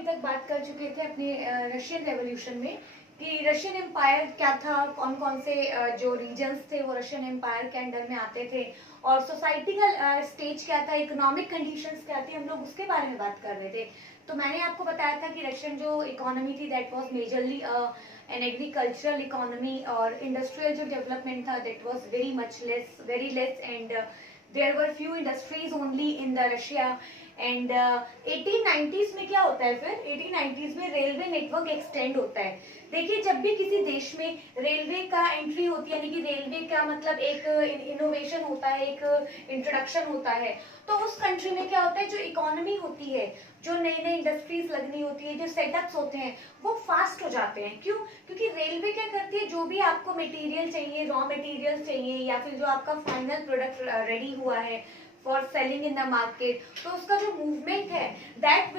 अभी तक बात कर चुके थे अपने रशियन रेवोल्यूशन में कि रशियन एम्पायर क्या था, कौन कौन से जो रीजन्स थे वो रशियन एम्पायर के अंडर में आते थे, और सोसाइटी का स्टेज क्या था, इकोनॉमिक कंडीशंस क्या थी, हम लोग उसके बारे में बात कर रहे थे। तो मैंने आपको बताया था कि रशियन जो इकोनॉमी थी that was majorly an agricultural economy, और इंडस्ट्रियल जो डेवलपमेंट था that was very less, and there were few industries only in the Russia. And 1890s में क्या होता है, फिर 1890s में रेलवे नेटवर्क एक्सटेंड होता है। देखिए, जब भी किसी देश में रेलवे का एंट्री होती है, यानी कि रेलवे का मतलब एक इनोवेशन होता है, एक इंट्रोडक्शन होता है, तो उस कंट्री में क्या होता है, जो इकोनॉमी होती है, जो नई नई इंडस्ट्रीज लगनी होती है, जो सेटअप्स होते हैं, वो फास्ट हो जाते हैं। क्यों? क्योंकि रेलवे क्या करती है, जो भी आपको मटेरियल चाहिए, रॉ मटेरियल चाहिए, या फिर जो आपका फाइनल प्रोडक्ट रेडी हुआ है for selling in the market, तो उसका जो मूवमेंट है that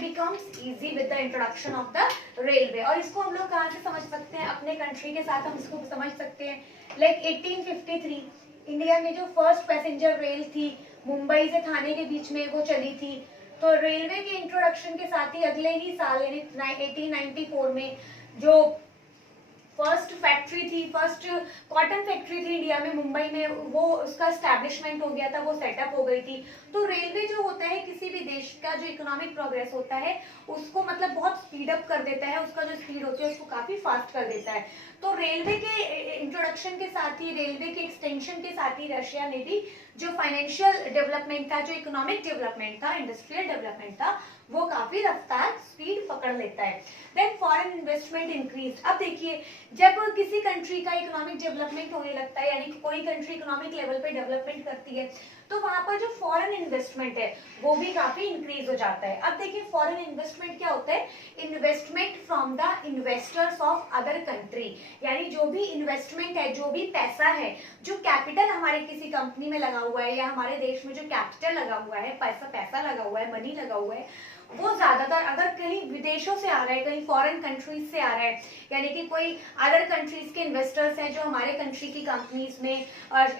becomes easy with the introduction of the railway. और इसको हम लोग कहाँ से समझ सकते हैं, अपने कंट्री के साथ हम इसको समझ सकते हैं। लाइक 1853 इंडिया में जो फर्स्ट पैसेंजर रेल थी, मुंबई से थाने के बीच में वो चली थी। तो रेलवे के इंट्रोडक्शन के साथ ही अगले ही साल यानी 1894 में जो फर्स्ट फैक्ट्री थी, फर्स्ट कॉटन फैक्ट्री थी इंडिया में, मुंबई में, वो उसका एस्टैब्लिशमेंट हो गया था, वो सेटअप हो गई थी। तो रेलवे जो होता है, किसी भी देश का जो इकोनॉमिक प्रोग्रेस होता है उसको मतलब बहुत स्पीड अप कर देता है, उसका जो स्पीड होती है उसको काफी फास्ट कर देता है। तो रेलवे के इंट्रोडक्शन के साथ ही, रेलवे के एक्सटेंशन के साथ ही रशिया ने भी जो फाइनेंशियल डेवलपमेंट था, जो इकोनॉमिक डेवलपमेंट था, इंडस्ट्रियल डेवलपमेंट था, वो काफी रफ्तार स्पीड पकड़ लेता है। Then foreign investment increase. अब देखिए, जब किसी कंट्री का इकोनॉमिक डेवलपमेंट होने लगता है, यानी कि कोई कंट्री इकोनॉमिक लेवल पे डेवलपमेंट करती है, तो वहां पर जो फॉरेन इन्वेस्टमेंट है वो भी काफी इंक्रीज हो जाता है। अब देखिए, फॉरेन इन्वेस्टमेंट क्या होता है, investment from the investors of other country, यानी जो भी इन्वेस्टमेंट है, जो भी पैसा है, जो कैपिटल हमारे किसी कंपनी में लगा हुआ है, या हमारे देश में जो कैपिटल लगा हुआ है, पैसा लगा हुआ है, मनी लगा हुआ है, वो ज्यादातर अगर कहीं विदेशों से आ रहा है, कहीं फॉरेन कंट्रीज से आ रहा है, यानी कि कोई अदर कंट्रीज के इन्वेस्टर्स हैं जो हमारे कंट्री की कंपनीज में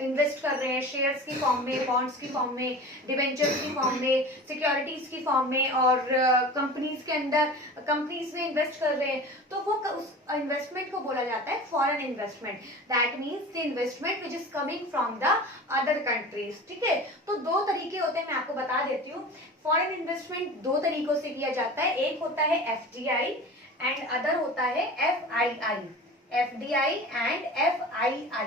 इन्वेस्ट कर रहे हैं, शेयर्स की फॉर्म में, बॉन्ड्स की फॉर्म में, डिवेंचर्स की फॉर्म में, सिक्योरिटीज की फॉर्म में, और कंपनीज के अंदर कंपनीज में इन्वेस्ट कर रहे हैं, तो वो उस इन्वेस्टमेंट को बोला जाता है foreign investment. That means the investment which is coming from the other countries. ठीक है, तो दो तरीके होते हैं, मैं आपको बता देती हूँ। फॉरेन इन्वेस्टमेंट दो तरीकों से किया जाता है, एक होता है एफडीआई एंड अदर होता है FII. FDI and FII.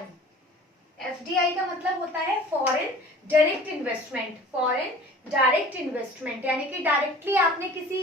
FDI का मतलब होता है foreign direct investment, foreign direct investment, यानी कि डायरेक्टली आपने किसी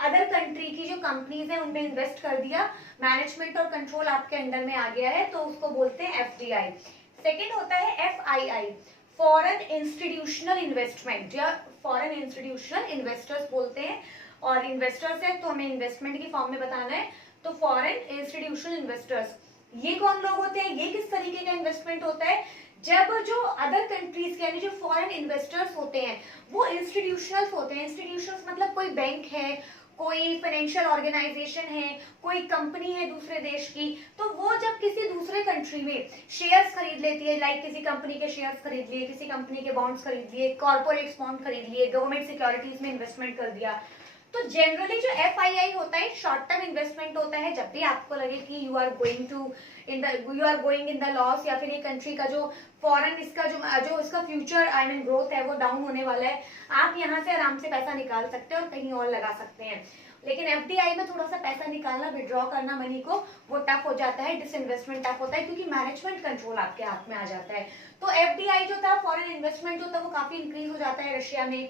अदर कंट्री की जो कंपनीज है उनमें इन्वेस्ट कर दिया, मैनेजमेंट और कंट्रोल आपके अंडर में आ गया है, तो उसको बोलते हैं एफडीआई। सेकेंड होता है एफआईआई, फॉरेन इंस्टीट्यूशनल इन्वेस्टमेंट, या फॉरेन इंस्टीट्यूशनल इन्वेस्टर्स बोलते हैं। और इन्वेस्टर्स है तो हमें इन्वेस्टमेंट की फॉर्म में बताना है, तो फॉरेन इंस्टीट्यूशनल इन्वेस्टर्स, ये कौन लोग होते हैं, ये किस तरीके का इन्वेस्टमेंट होता है, जब जो अदर कंट्रीज के यानी जो फॉरेन इन्वेस्टर्स होते हैं वो इंस्टीट्यूशनल्स होते हैं। इंस्टीट्यूशंस मतलब कोई बैंक है, कोई फाइनेंशियल ऑर्गेनाइजेशन है, कोई कंपनी है दूसरे देश की, तो वो जब किसी दूसरे कंट्री में शेयर्स खरीद लेती है, लाइक किसी कंपनी के शेयर्स खरीद लिए, किसी कंपनी के बॉन्ड्स खरीद लिए, कॉर्पोरेट बॉन्ड खरीद लिए, गवर्नमेंट सिक्योरिटीज में इन्वेस्टमेंट कर दिया, तो जनरली जो एफआईआई होता है शॉर्ट टर्म इन्वेस्टमेंट होता है। जब भी आपको लगे कि you are going in the loss, या फिर ये कंट्री का जो फॉरेन इसका जो इसका फ्यूचर ग्रोथ है वो डाउन होने वाला है, आप यहाँ से आराम से पैसा निकाल सकते हैं और कहीं और लगा सकते हैं। लेकिन एफडीआई में थोड़ा सा पैसा निकालना, विड्रॉ करना मनी को, वो टफ हो जाता है, डिसइन्वेस्टमेंट टफ होता है, क्योंकि मैनेजमेंट कंट्रोल आपके हाथ में आ जाता है। तो एफडीआई जो था, फॉरेन इन्वेस्टमेंट जो था, वो काफी इंक्रीज हो जाता है रशिया में।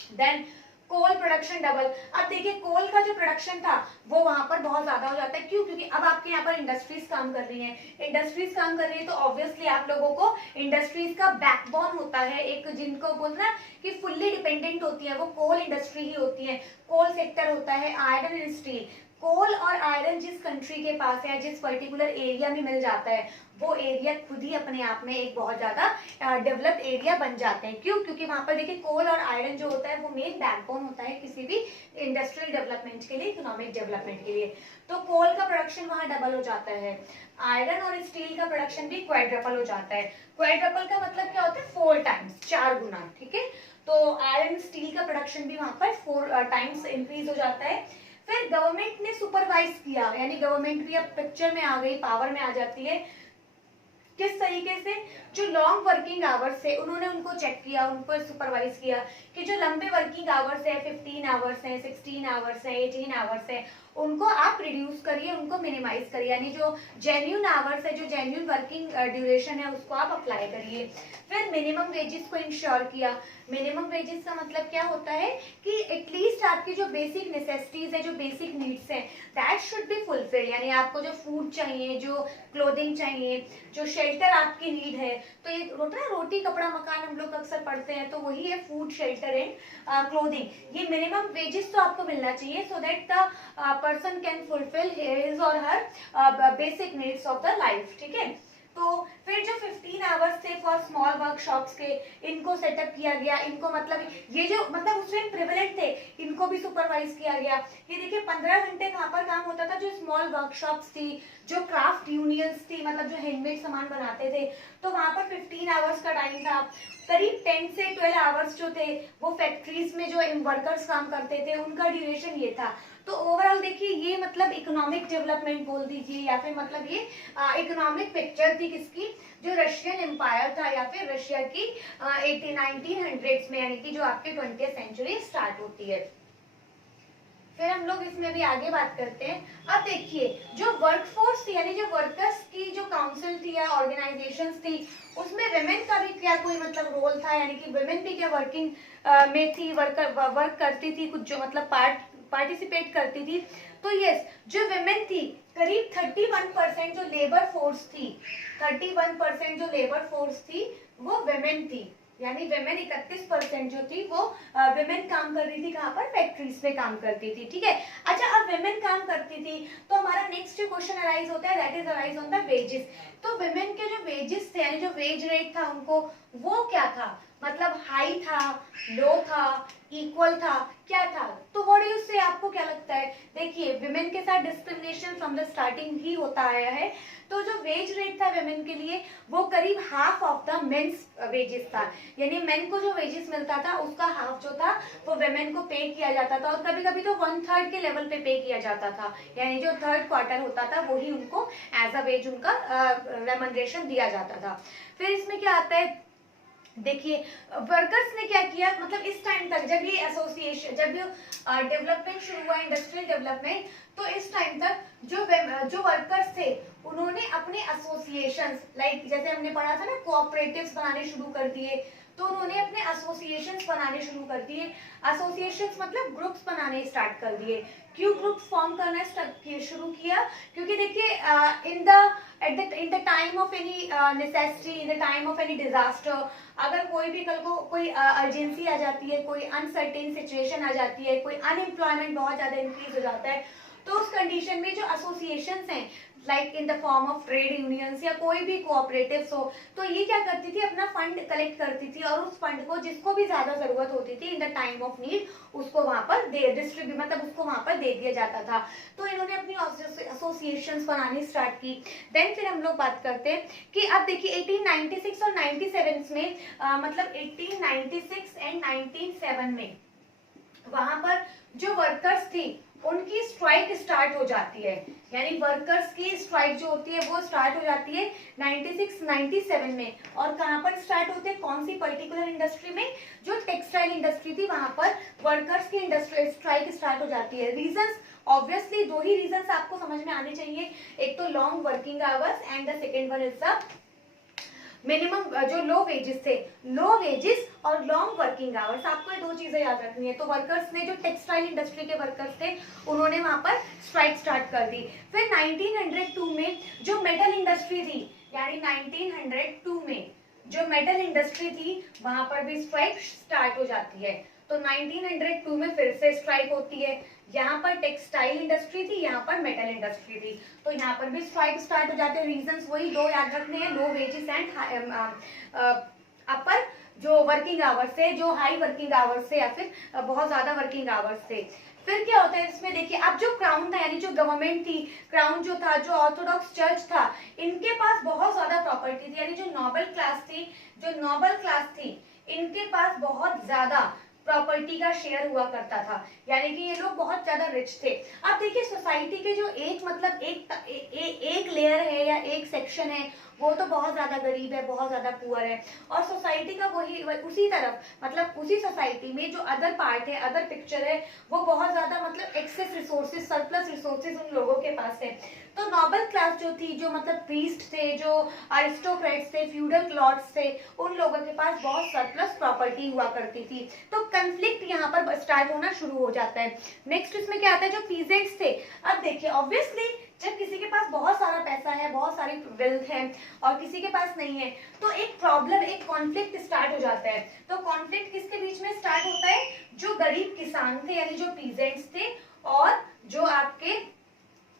Then coal production double. अब देखिए, कोल का जो प्रोडक्शन था वो वहां पर बहुत ज्यादा हो जाता है। क्यों? क्योंकि अब आपके यहाँ पर इंडस्ट्रीज काम कर रही हैं, इंडस्ट्रीज काम कर रही है, तो ऑब्वियसली आप लोगों को इंडस्ट्रीज का बैकबोन होता है एक, जिनको बोलना कि फुल्ली डिपेंडेंट होती है, वो कोल इंडस्ट्री ही होती है। कोल सेक्टर होता है, आयरन एंड स्टील, कोल और आयरन जिस कंट्री के पास है, जिस पर्टिकुलर एरिया में मिल जाता है, वो एरिया खुद ही अपने आप में एक बहुत ज्यादा डेवलप्ड एरिया बन जाते हैं। क्यों? क्योंकि वहां पर देखिए कोल और आयरन जो होता है वो मेन बैकबोन होता है किसी भी इंडस्ट्रियल डेवलपमेंट के लिए, इकोनॉमिक डेवलपमेंट के लिए। तो कोल का प्रोडक्शन वहां डबल हो जाता है, आयरन और स्टील का प्रोडक्शन भी क्वाड्रपल हो जाता है। क्वाड्रपल का मतलब क्या होता है? 4 टाइम्स, 4 गुना, ठीक है। तो आयरन स्टील का प्रोडक्शन भी वहां पर 4 टाइम्स इंक्रीज हो जाता है। फिर गवर्नमेंट ने सुपरवाइज किया, यानी गवर्नमेंट भी अब पिक्चर में आ गई, पावर में आ जाती है। किस तरीके से? जो लॉन्ग वर्किंग आवर्स है उन्होंने उनको चेक किया, उनको सुपरवाइज किया कि जो लंबे वर्किंग आवर्स है, 15 आवर्स है, 16 आवर्स है, 18 आवर्स है, उनको आप रिड्यूस करिए, उनको मिनिमाइज करिए, यानी जो जेन्युइन आवर्स है, जो जेन्युइन वर्किंग ड्यूरेशन है, उसको आप अप्लाई करिए। फिर मिनिमम वेजेस को इंश्योर किया। मिनिमम वेजेस का मतलब क्या होता है कि एटलीस्ट आपकी जो बेसिक नेसेसिटीज है, जो बेसिक नीड्स है, दैट शुड बी फुलफिल्ड, यानी आपको जो फूड चाहिए, जो क्लोथिंग चाहिए, जो शेल्टर आपकी नीड है, तो ये होता है रोटी कपड़ा मकान हम लोग अक्सर पढ़ते हैं, तो वही है फूड शेल्टर एंड क्लोथिंग। ये मिनिमम वेजेस तो आपको मिलना चाहिए so that the person can fulfil his और her basic needs of the life, ठीक है। तो फिर जो 15 आवर्स थे फॉर स्मॉल वर्कशॉप्स के, इनको सेटअप किया गया। इनको मतलब ये जो मतलब उस टाइम प्रिविलेज थे, इनको भी सुपरवाइज किया गया। ये देखिए 15 घंटे वहां पर काम होता था। जो स्मॉल वर्कशॉप्स थी, जो क्राफ्ट यूनियंस थी, मतलब जो हैंडमेड सामान बनाते थे, तो वहां पर 15 आवर्स का टाइम था। करीब 10 से 12 आवर्स जो थे वो फैक्ट्रीज में जो वर्कर्स काम करते थे, उनका ड्यूरेशन ये था। तो ओवरऑल देखिए ये मतलब इकोनॉमिक डेवलपमेंट बोल दीजिए, या फिर मतलब ये इकोनॉमिक पिक्चर थी किसकी? जो रशियन एम्पायर था, या फिर रशिया की 1900s में, यानी कि जो आपकी 20th सेंचुरी स्टार्ट होती है। फिर हम लोग इसमें भी आगे बात करते हैं। अब देखिए जो वर्कफोर्स थी, यानी जो वर्कर्स की जो काउंसिल थी या ऑर्गेनाइजेशंस थी, उसमें विमेन का भी क्या कोई मतलब रोल था, यानी कि विमेन भी क्या वर्किंग में थी, वर्क करती थी, कुछ जो मतलब पार्टिसिपेट करती थी। तो यस, जो विमेन थी करीब 31% जो लेबर फोर्स थी, 31% जो लेबर फोर्स थी वो विमेन थी, यानी विमेन 31% जो थी वो विमेन काम कर रही थी। कहाँ पर? फैक्ट्रीज में काम करती थी, ठीक है। अच्छा, अब विमेन काम करती थी तो हमारा नेक्स्ट जो क्वेश्चन अराइज होता है, that is arise on the wages. तो विमेन के जो वेजेस थे, यानी जो वेज रेट था उनको, वो क्या था? मतलब हाई था, लो था, इक्वल था, क्या था? तो व्हाट डू यू से, आपको क्या लगता है? देखिए विमेन के साथ डिस्क्रिमिनेशन फ्रॉम द स्टार्टिंग ही होता आया है। तो जो वेज रेट था विमेन के लिए वो करीब half of the men's wages था, यानी मेन को जो वेजेस मिलता था उसका हाफ जो था वो विमेन को पे किया जाता था, और कभी कभी तो 1/3 के लेवल पे किया जाता था, यानी जो 3rd क्वार्टर होता था वही उनको एज अ वेज उनका रेमनरेशन दिया जाता था। फिर इसमें क्या आता है? देखिए वर्कर्स ने क्या किया, मतलब इस टाइम तक जब ये एसोसिएशन, जब डेवलपमेंट शुरू हुआ, इंडस्ट्रियल डेवलपमेंट, तो इस टाइम तक जो वर्कर्स थे उन्होंने अपने एसोसिएशंस, लाइक जैसे हमने पढ़ा था ना, कोऑपरेटिव्स बनाने शुरू कर दिए। तो उन्होंने अपने एसोसिएशंस बनाने शुरू कर दिए। एसोसिएशंस मतलब ग्रुप्स बनाने स्टार्ट कर दिए। क्यों ग्रुप्स फॉर्म करना शुरू किया? क्योंकि देखिए in the time of any necessity, in the time of any disaster, अगर कोई भी कल को कोई अर्जेंसी आ जाती है, कोई अनसर्टेन सिचुएशन आ जाती है, कोई अनएम्प्लॉयमेंट बहुत ज्यादा इंक्रीज हो जाता है, तो उस कंडीशन में जो एसोसिएशंस हैं, like in the form of trade unions या कोई भी कोऑपरेटिव्स हो, तो ये क्या करती थी? अपना फंड कलेक्ट करती थी, और उस फंड को जिसको भी ज्यादा जरूरत होती थी in the time of need, उसको वहां पर डिस्ट्रीब्यूट, मतलब उसको वहां पर दे दिया जाता था। तो इन्होंने अपनी एसोसिएशंस बनानी स्टार्ट की। देन फिर हम लोग बात करते हैं कि अब देखिए 1896 और 97 में मतलब 1896 एंड 97 में वहां पर जो वर्कर्स थी उनकी स्ट्राइक स्टार्ट हो जाती है, यानी वर्कर्स की स्ट्राइक जो होती है वो स्टार्ट हो जाती है 96-97 में। और कहां पर स्टार्ट होते हैं? कौन सी पर्टिकुलर इंडस्ट्री में? जो टेक्सटाइल इंडस्ट्री थी वहां पर वर्कर्स की इंडस्ट्री स्ट्राइक स्टार्ट हो जाती है। रीजंस ऑब्वियसली 2 ही रीजंस आपको समझ में आने चाहिए, एक तो long working hours and the second one is the minimum जो लो वेजेस थे, लो वेजेस और लॉन्ग वर्किंग आवर्स, आपको ये 2 चीजें याद रखनी है। तो वर्कर्स ने, जो टेक्सटाइल इंडस्ट्री के वर्कर्स थे, उन्होंने वहां पर स्ट्राइक स्टार्ट कर दी। फिर 1902 में जो मेटल इंडस्ट्री थी, यानी 1902 में जो मेटल इंडस्ट्री थी वहां पर भी स्ट्राइक स्टार्ट हो जाती है। तो 1902 में फिर से स्ट्राइक होती है। यहाँ पर टेक्सटाइल इंडस्ट्री थी, यहाँ पर मेटल इंडस्ट्री थी, तो यहाँ पर भी स्ट्राइक स्टार्ट हो जाते हैं। रीजंस वही दो याद रखने हैं, लो वेजेस एंड अपर जो वर्किंग आवर्स थे, जो हाई वर्किंग आवर्स थे या फिर बहुत ज्यादा वर्किंग आवर्स थे। फिर क्या होता है इसमें, देखिए अब जो क्राउन था यानी जो गवर्नमेंट थी, क्राउन जो था, जो ऑर्थोडॉक्स चर्च था, इनके पास बहुत ज्यादा प्रॉपर्टी थी, यानी जो नोबल क्लास थी, जो नोबल क्लास थी, इनके पास बहुत ज्यादा प्रॉपर्टी का शेयर हुआ करता था, यानी कि ये लोग बहुत ज्यादा रिच थे। अब देखिए सोसाइटी के जो एक मतलब एक लेयर है या एक सेक्शन है, वो तो बहुत ज्यादा गरीब है, बहुत ज्यादा पुअर है, और सोसाइटी का वही उसी तरफ मतलब उसी सोसाइटी में जो अदर पार्ट है, अदर पिक्चर है, वो बहुत ज्यादा मतलब एक्सेस रिसोर्सेज, सरप्लस रिसोर्सेज उन लोगों के पास है। तो नोबल क्लास जो थी, जो मतलब प्रीस्ट थे, जो अरिस्टोक्रेट्स थे, फ्यूडल लॉर्ड्स थे, उन लोगों के पास बहुत सरप्लस प्रॉपर्टी हुआ करती थी। तो कंफ्लिक्ट यहाँ पर स्टार्ट होना शुरू हो जाता है। नेक्स्ट इसमें क्या आता है, जो पीजेंट्स थे। अब देखिए ऑब्वियसली जब किसी के पास बहुत सारा पैसा है, बहुत सारी वेल्थ है, और किसी के पास नहीं है, तो एक प्रॉब्लम, एक कॉन्फ्लिक्ट स्टार्ट हो जाता है। तो कॉन्फ्लिक्ट किसके बीच में स्टार्ट होता है, जो गरीब किसान थे यानी जो पीजेंट्स थे, और जो आपके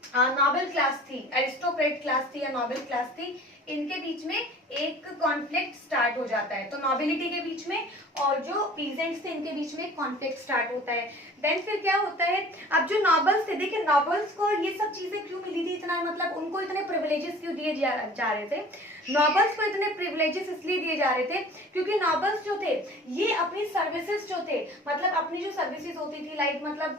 नोबल क्लास थी, एरिस्टोक्रेट क्लास थी या नोबल क्लास थी, इनके बीच में एक कॉन्फ्लिक्ट स्टार्ट हो जाता है। तो नोबिलिटी के बीच में और जो पीजेंट्स थे, इनके बीच में कॉन्फ्लिक्ट स्टार्ट होता है। देन फिर क्या होता है, अब जो नॉबल्स थे, देखिए नॉबल्स को ये सब चीजें क्यों मिली थी, इतना मतलब उनको इतने प्रिविलेजेस क्यों दिए जा रहे थे, नॉबल्स को इतने प्रिविलेजेस इसलिए दिए जा रहे थे क्योंकि नॉबल्स जो थे ये अपनी सर्विसेज जो थे, मतलब अपनी जो सर्विसेज होती थी, लाइक मतलब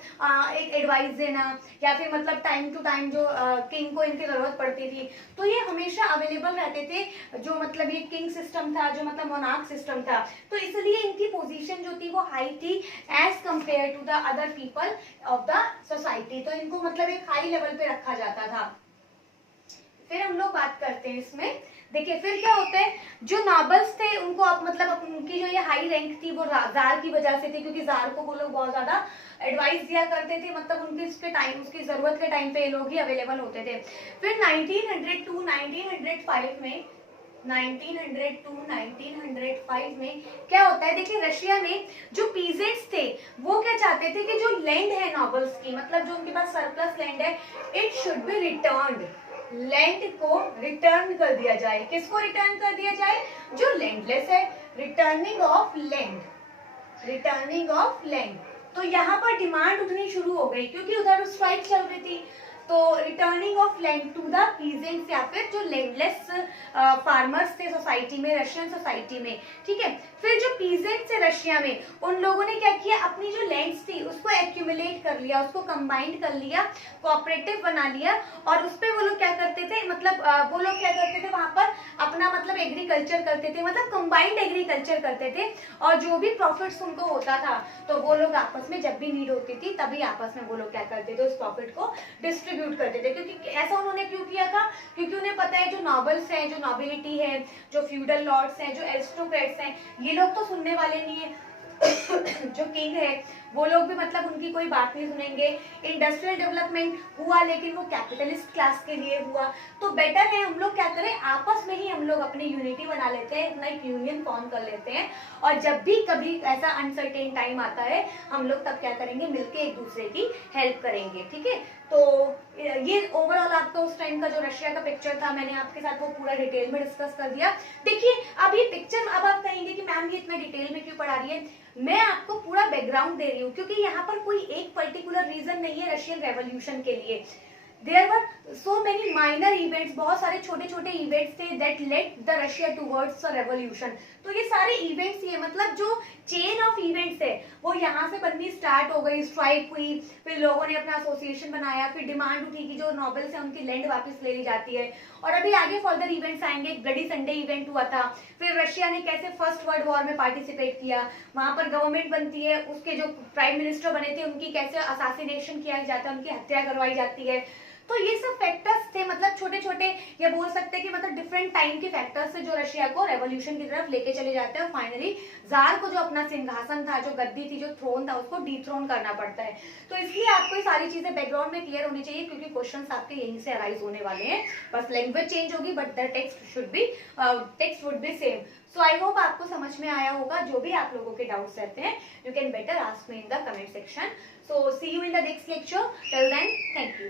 एक एडवाइस देना, या फिर मतलब टाइम टू टाइम जो किंग को इनकी जरूरत पड़ती थी, तो ये हमेशा अवेलेबल रहते थे। जो मतलब ये किंग सिस्टम था, जो मतलब मोनार्क सिस्टम था, तो इसलिए इनकी पोजीशन जो थी वो हाई थी as compare to the other people of the society. तो इनको मतलब एक हाई लेवल पे रखा जाता था। फिर हम लोग बात करते हैं इसमें, देखिए फिर क्या होता है, जो नॉबल्स थे उनको अब मतलब उनकी जो ये हाई रैंक थी वो जार की वजह से थी, क्योंकि जार को वो लोग बहुत ज्यादा एडवाइस दिया करते थे, मतलब उनकी उसके टाइम, उसकी जरूरत के टाइम पे ये लोग ही अवेलेबल होते थे। फिर 1902 1905 में 1905 में क्या होता है, देखिए रशिया में जो पीजेंट्स थे वो क्या चाहते थे कि जो लैंड है नॉबल्स की, मतलब जो उनके पास सरप्लस लैंड है, it should be returned, land को रिटर्न कर दिया जाए। किसको रिटर्न कर दिया जाए, जो लैंडलेस है, returning of land, returning of land. तो यहाँ पर डिमांड उठनी शुरू हो गई क्योंकि उधर स्ट्राइक चल रही थी। तो returning of land to the peasants, या फिर जो लैंडलेस फार्मर्स थे सोसाइटी में, रशियन सोसाइटी में, ठीक है। फिर जो पीजेंट्स थे रशिया में, उन लोगों ने क्या किया, अपनी जो लैंड्स थी उसको एक्यूमुलेट कर लिया, उसको कंबाइंड कर लिया, कोऑपरेटिव बना लिया, और उस पे वो लोग क्या करते थे, मतलब वो लोग क्या करते थे वहां पर अपना मतलब एग्रीकल्चर करते थे, मतलब कंबाइंड एग्रीकल्चर करते थे, और जो भी प्रॉफिट्स उनको होता था तो वो लोग आपस में जब भी नीड होती थी तभी आपस में वो लोग क्या करते थे, उस प्रॉफिट को डिस्ट्रीब्यूट करते थे। क्योंकि ऐसा उन्होंने क्यों किया था, क्योंकि उन्हें पता है जो नॉबल्स हैं, जो नॉबिलिटी है, जो फ्यूडल लॉर्ड्स हैं, जो एरिस्टोक्रेट्स हैं, ये लोग तो सुनने वाले नहीं है जो किंग है वो लोग भी मतलब उनकी कोई बात नहीं सुनेंगे। इंडस्ट्रियल डेवलपमेंट हुआ लेकिन वो कैपिटलिस्ट क्लास के लिए हुआ, तो बेटर है हम लोग क्या करें, आपस में ही हम लोग अपनी यूनिटी बना लेते हैं, अपना एक यूनियन फॉर्म कर लेते हैं, और जब भी कभी ऐसा अनसर्टेन टाइम आता है हम लोग तब क्या करेंगे, मिलके एक दूसरे की हेल्प करेंगे, ठीक है। तो ये ओवरऑल आपका उस टाइम का जो रशिया का पिक्चर था, मैंने आपके साथ वो पूरा डिटेल में डिस्कस कर दिया। देखिए अब ये पिक्चर, अब आप कहेंगे कि मैम ये इतना डिटेल में क्यों पढ़ा रही है, मैं आपको पूरा बैकग्राउंड दे रही हूँ, क्योंकि यहाँ पर कोई एक पर्टिकुलर रीजन नहीं है रशियन रेवोल्यूशन के लिए। There were so many minor events, बहुत सारे छोटे छोटे इवेंट्स थे that led the Russia towards the revolution। तो ये सारे इवेंट्स, ये मतलब जो चेन ऑफ इवेंट्स है वो यहाँ से बननी स्टार्ट हो गई, स्ट्राइक हुई, फिर लोगों ने अपना एसोसिएशन बनाया, फिर डिमांड उठी कि जो नॉबल्स है उनकी लैंड वापस ले ली जाती है, और अभी आगे फर्दर इवेंट्स आएंगे। ब्लडी संडे इवेंट हुआ था, फिर रशिया ने कैसे फर्स्ट वर्ल्ड वॉर में पार्टिसिपेट किया, वहां पर गवर्नमेंट बनती है, उसके जो प्राइम मिनिस्टर बने थे उनकी कैसे असासिनेशन किया जाता है, उनकी हत्या करवाई जाती है। तो ये सब फैक्टर्स थे, मतलब छोटे छोटे, ये बोल सकते हैं कि मतलब डिफरेंट टाइम के फैक्टर्स थे जो रशिया को रेवोल्यूशन की तरफ लेके चले जाते हैं और फाइनली जार को जो अपना सिंहासन था, जो गद्दी थी, जो थ्रोन था, उसको डिथ्रोन करना पड़ता है। तो इसलिए आपको ये सारी चीजें बैकग्राउंड में क्लियर होनी चाहिए क्योंकि क्वेश्चंस आपके यहीं से अराइज होने वाले हैं। बस लैंग्वेज चेंज होगी but the text would be same. So I hope आपको समझ में आया होगा। जो भी आप लोगों के डाउट्स रहते हैं you can better ask me in the comment section. So see you in the next lecture. Till then thank you.